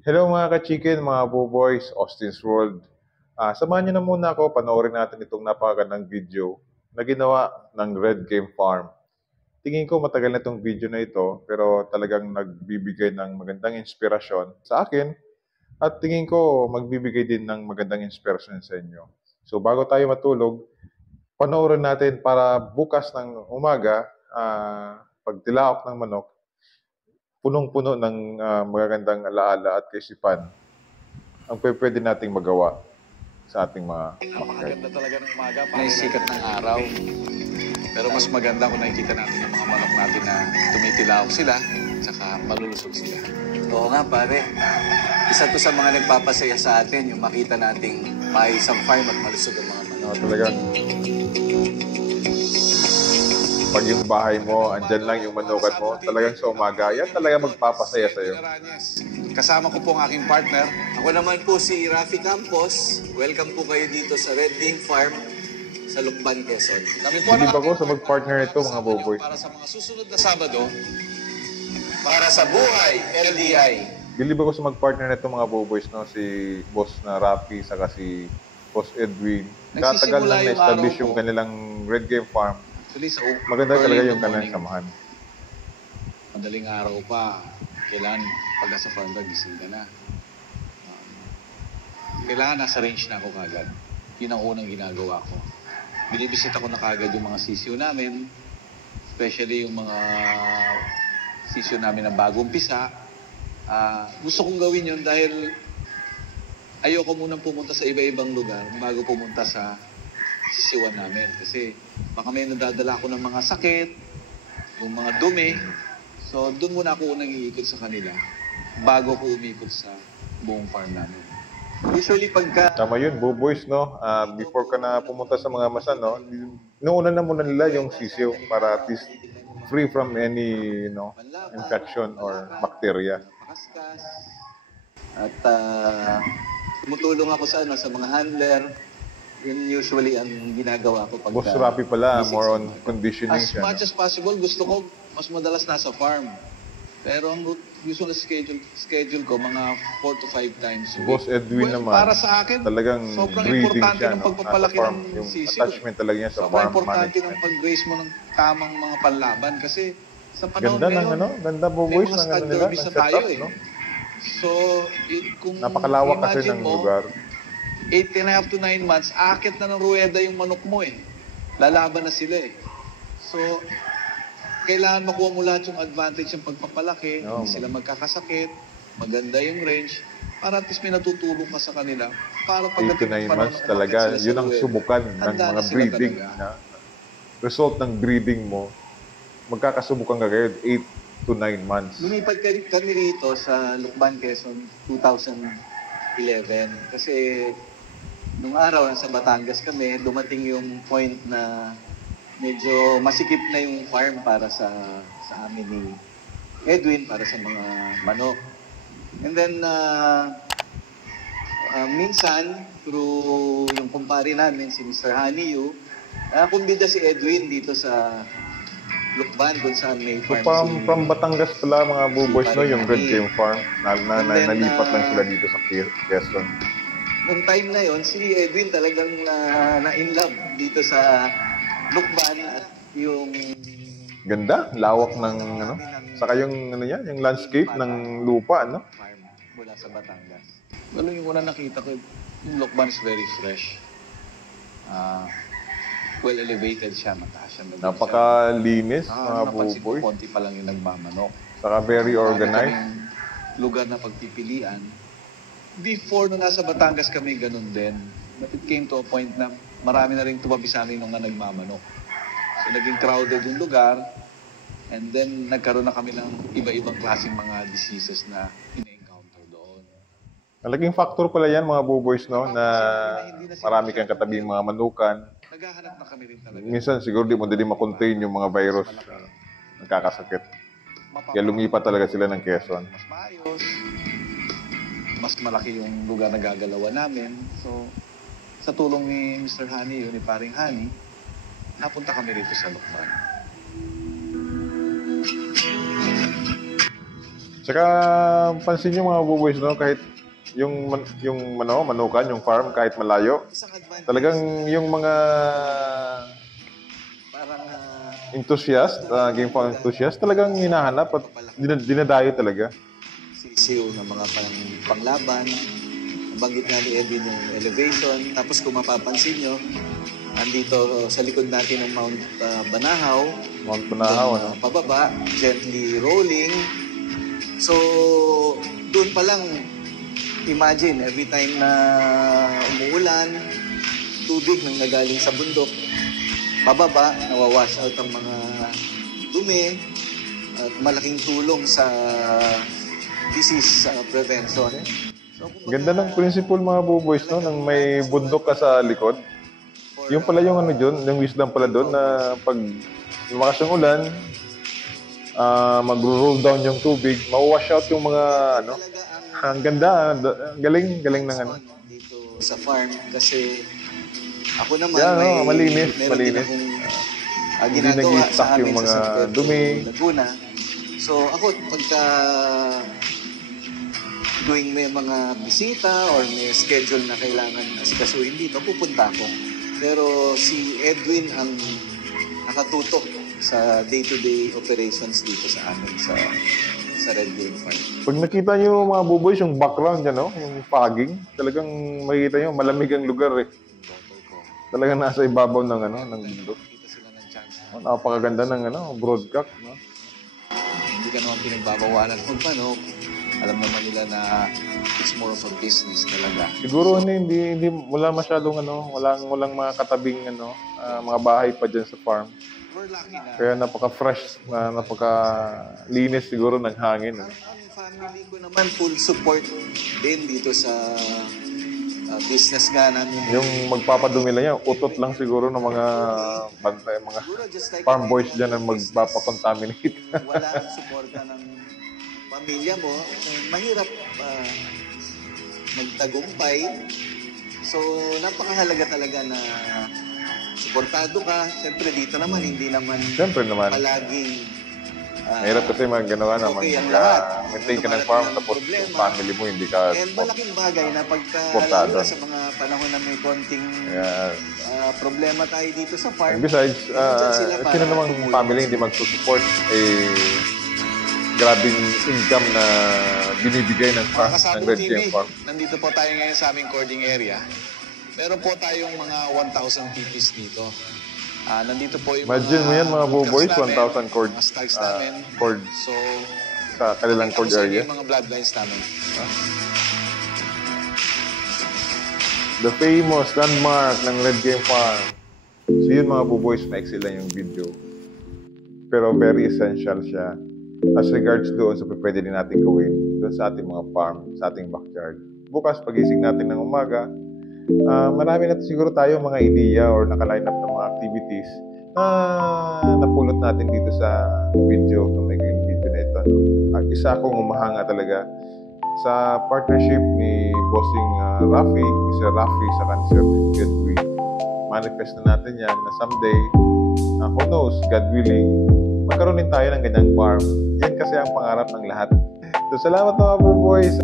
Hello mga ka-chicken, mga boys, Austin's World. Samahan niyo na muna ako, panoorin natin itong napakagandang video na ginawa ng Red Game Farm. Tingin ko matagal na itong video na ito, pero talagang nagbibigay ng magandang inspirasyon sa akin at tingin ko magbibigay din ng magandang inspirasyon sa inyo. So bago tayo matulog, panoorin natin para bukas ng umaga, pagtilaok ng manok, punong-puno ng magagandang alaala at kaisipan ang pwede nating magawa sa ating mga bangkay. Napakaganda talaga ng umaga. May sikat ng araw. Pero mas maganda kung nakikita natin yung mga manok natin na tumitilaok sila, tsaka malulusog sila. Oo nga pare, isa to sa mga nagpapasaya sa atin yung makita nating may isang farm at malusog ang mga manok. Talagang pag yung bahay mo, andyan lang yung manukan mo, talagang sa umaga, yan talaga magpapasaya sa'yo. Kasama ko po ang aking partner. Ako naman po si Rafi Campos. Welcome po kayo dito sa Red Game Farm sa Lukban, Quezon. Kami po Bilib ako sa mag-partner nito, mga boboy. para sa mga susunod na Sabado, para sa Buhay LDI. Bilib ako sa mag-partner nito, mga boboys, no? Si Boss na Rafi, saka si Boss Edwin. Katagal Nagsisimula nang yung na-establish araw yung ko. kanilang Red Game Farm. Actually, sa Maganda early talaga in yung the kanilang morning, samahan. Madaling araw pa. Kailangan pag nasa farm ka, gising ka na. Kailangan nasa range na ako kagad. Yun ang unang ginagawa ko. Binibisita ko na kagad yung mga sisyo namin. Especially yung mga sisyo namin na bagong pisa. Gusto kong gawin yun dahil ayoko munang pumunta sa iba-ibang lugar bago pumunta sa sisiwan namin. Kasi baka may nadadala ako ng mga sakit, yung mga dumi. So doon muna ako unang iikot sa kanila bago ko umikot sa buong farm namin. Usually pagka Tama yun, boys, no? Before ka na pumunta sa mga masan, no? Inuuna na muna nila yung sisiw para at least free from any, infection or bacteria. pakaskas at tumutulong ako sa sa mga handler. Yun usually ang ginagawa ko pagka Boss Rapi pala, busy more on season. conditioning As siya. much as possible, gusto ko mas madalas nasa farm. Pero ang usual schedule ko, mga 4 to 5 times a week. Boss Edwin naman, para sa akin, talagang sobrang breeding importante siya, ng no? pagpapalaki Nasa farm, ng yung sisiw. attachment talaga niya sa Sobrang farm importante ng management. pag-raise mo ng tamang mga panlaban kasi sa panahon Ganda ng ngayon, ganda may boys mga ng stud nila, derbies ng na tayo setup, eh. no? So, kung Napakalawak kasi imagine ng mo, lugar. 8 and a half to 9 months, akit na ng ruweda yung manok mo eh. Lalaban na sila eh. So, kailangan makuha mo lahat yung advantage ng pagpapalaki, Oo. hindi sila magkakasakit, maganda yung range, para at least may natutulong ka sa kanila. Para 8 to 9 pagdating ng panahon months na talaga, umakyat sila sa yun ang ruweda, subukan ng handa mga na sila breeding. talaga. Result ng breeding mo, magkakasubukan ka kayo 8 to 9 months. Lumipat kami rito sa Lukban, Quezon 2011 kasi nung araw nasa Batangas kami, dumating yung point na medyo masikip na yung farm para sa amin ni Edwin, para sa mga manok. And then, minsan, through yung kumpare namin, si Mr. Honey Yu, kumbida si Edwin dito sa Lukban, kung saan may So farm from Batangas pala mga boys, no, yung Red Parang Game Farm, And then, nalipat lang sila dito sa Quezon. Nung time na yon, si Edwin talagang na-in love dito sa Lukban at yung Ganda, lawak ng saka yung yung landscape ng lupa, no? farm mula sa Batangas. Well, yung una nakita ko, yung Lokban is very fresh. Well elevated siya, mataas siya. Napakalinis, mga napansin ko, boys. konti pa lang yung nagmamanok. Saka very Marami organized. kaming lugar na pagpipilian. Before nung nasa Batangas kami, ganun din. But it came to a point na marami na rin tumabi sa amin nung nga nagmamanok. So naging crowded yung lugar. And then nagkaroon na kami ng iba-ibang klaseng mga diseases na ina-encounter doon. Malaking factor pala yan mga boys, no, na marami kang katabing mga manukan. Naghahanap na kami rin talaga. Minsan siguro di mo din makontain yung mga virus nagkakasakit. Kaya lumipat talaga sila ng Quezon. Mas maayos. Mas malaki yung lugar na gagalawan namin. So, sa tulong ni Mr. Honey, yun ni Paring Honey, napunta kami rito sa Lukban. Tsaka pansin nyo mga buboys, no, kahit manukan, yung farm kahit malayo, Isang advantage, talagang yung mga parang game farm enthusiast, talagang hinahanap at dinadayo talaga. sisiw ng mga panglaban. Banggit nga ni Edwin yung elevation. Tapos kung mapapansin nyo, andito sa likod natin ng Mount Banahaw. Mount Banahaw, Doon, pababa, gently rolling. So, doon pa lang, imagine, every time na umuulan, tubig nang nagaling sa bundok, pababa, nawawash out ang mga dumi, at malaking tulong sa disease prevention. So, Ganda ng principle mga buboys, no, nang may bundok ka sa likod. Yung pala yung yung wisdom pala doon na pag lumakas yung ulan, mag-roll down yung tubig, ma-wash out yung mga ang ganda, galing ng dito sa farm kasi ako naman malinis. din akong Hindi ginagawa nag-i-stack sa amin yung mga sa San Pedro, dumi. Laguna. So ako pagka tuwing may mga bisita or may schedule na kailangan asikasuhin dito, pupunta ako. Pero si Edwin ang nakatutok sa day-to-day operations dito sa amin sa Red Game Farm. Pag nakita nyo mga buboys, yung background yan, no? Yung fogging, talagang makikita nyo, malamig ang lugar eh. Talagang nasa ibabaw ng bundok. Napakaganda ng broadcast, no? Hindi ka naman pinagbabawalan kung paano. Alam naman nila na it's more of a business talaga. Siguro hindi wala masyadong walang mga katabing mga bahay pa diyan sa farm. We're lucky na. Kaya napaka-fresh, napaka-linis siguro ng hangin. Ang family ko naman full support din dito sa business nga namin. Yung magpapadumi lang yan, utot lang siguro ng mga bantay, mga Siguro just like farm boys dyan ang magpapakontaminate. wala ang suporta ng pamilya mo, mahirap magtagumpay. So, napakahalaga talaga na suportado ka. Siyempre, dito naman, hindi naman Siyempre naman. palaging Mahirap kasi ginawa na okay ang lahat. maintain ka ng Dumarating farm ang tapos problema. yung family mo hindi ka And malaking bagay na pagka, Suportado. lalo na sa mga panahon na may konting yeah. problema tayo dito sa farm. And besides, Nandyan sila para sino namang tumulong. family hindi magsusupport grabing income na binibigay ng farm, ng Red Game Farm. Nandito po tayo ngayon sa aming cording area. Meron po tayong mga 1,000 PPs dito. Nandito po yung Imagine mo yan mga buboys, 1,000 cord, mga stags namin. cord So, sa kanilang cord tapos area. yung mga bloodlines namin. The famous landmark ng Red Game Farm. So yun mga buboys, maiksi lang yung video. Pero very essential siya. As regards doon sa pwede din natin gawin doon sa ating mga farm, sa ating backyard. Bukas, pagising natin ng umaga, marami na siguro tayo mga ideya or naka-line up ng mga activities na napulot natin dito sa video, na may video na ito. Isa akong umahanga talaga sa partnership ni Bossing Rafi, Sir Rafi sa Cancer Godwin. Manifest na natin yan na someday, who knows, God willing, magkaroon din tayo ng ganyang farm. Yan kasi ang pangarap ng lahat. So, salamat mga boys.